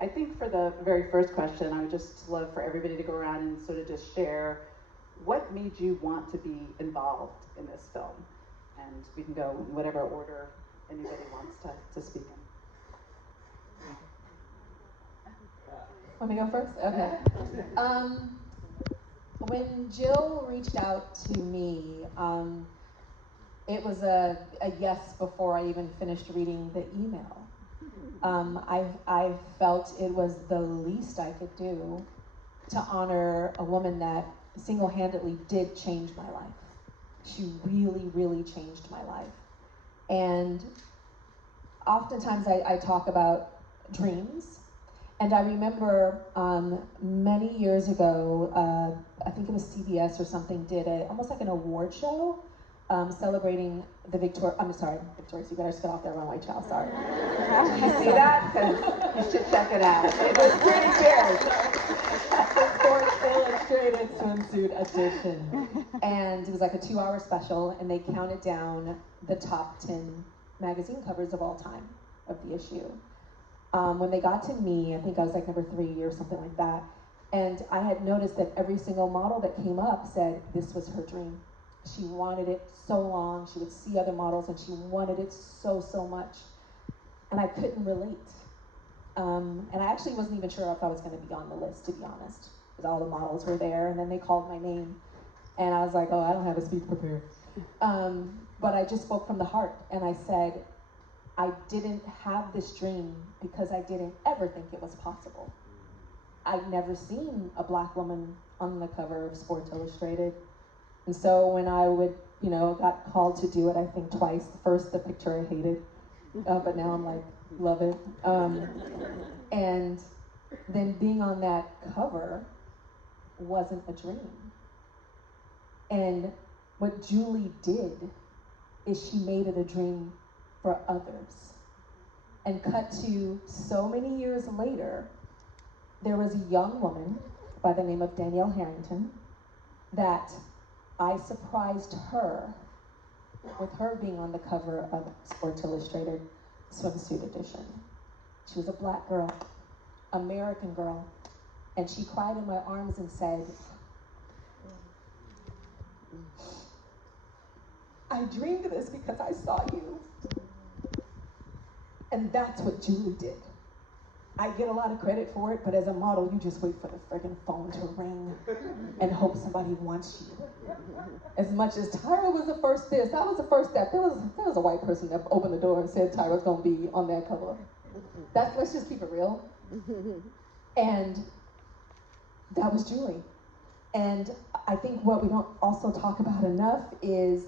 I think for the very first question, I would just love for everybody to go around and sort of just share what made you want to be involved in this film. And we can go in whatever order anybody wants to speak in. Want me to go first? Okay. When Jill reached out to me, it was a yes before I even finished reading the email. I felt it was the least I could do to honor a woman that single-handedly did change my life. She really, really changed my life. And oftentimes I talk about dreams. And I remember many years ago, I think it was CBS or something, did almost like an award show celebrating the Victoria's Secret. I just got off that runway, child, sorry. Did you see that? Because you should check it out. It was pretty good. Sports Illustrated swimsuit edition. And it was like a 2-hour special, and they counted down the top 10 magazine covers of all time of the issue. When they got to me, I think I was like number 3 or something like that. And I had noticed that every single model that came up said this was her dream. She wanted it so long. She would see other models and she wanted it so, so much. And I couldn't relate. And I actually wasn't even sure if I was going to be on the list, to be honest, because all the models were there. And then they called my name. And I was like, oh, I don't have a speech prepared. But I just spoke from the heart. And I said, I didn't have this dream because I didn't ever think it was possible. I'd never seen a Black woman on the cover of Sports Illustrated. And so when I got called to do it, I think twice. First, the picture I hated, but now I'm like, love it. And then being on that cover wasn't a dream. And what Julie did is she made it a dream for others. And cut to so many years later, there was a young woman by the name of Danielle Harrington that I surprised her with her being on the cover of Sports Illustrated swimsuit edition. She was a Black girl, American girl, and she cried in my arms and said, I dreamed of this because I saw you. And that's what Julie did. I get a lot of credit for it, but as a model, you just wait for the friggin' phone to ring and hope somebody wants you. As much as Tyra was the first this, that was the first step. There was a white person that opened the door and said Tyra's gonna be on that cover. Let's just keep it real. And that was Julie. And I think what we don't also talk about enough is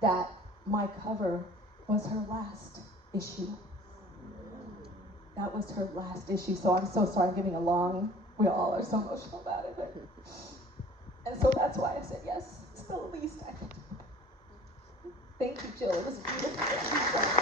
that my cover was her last issue. That was her last issue, so I'm so sorry I'm giving we all are so emotional about it. And so that's why I said yes, it's the least I could do. Thank you, Jill, it was beautiful.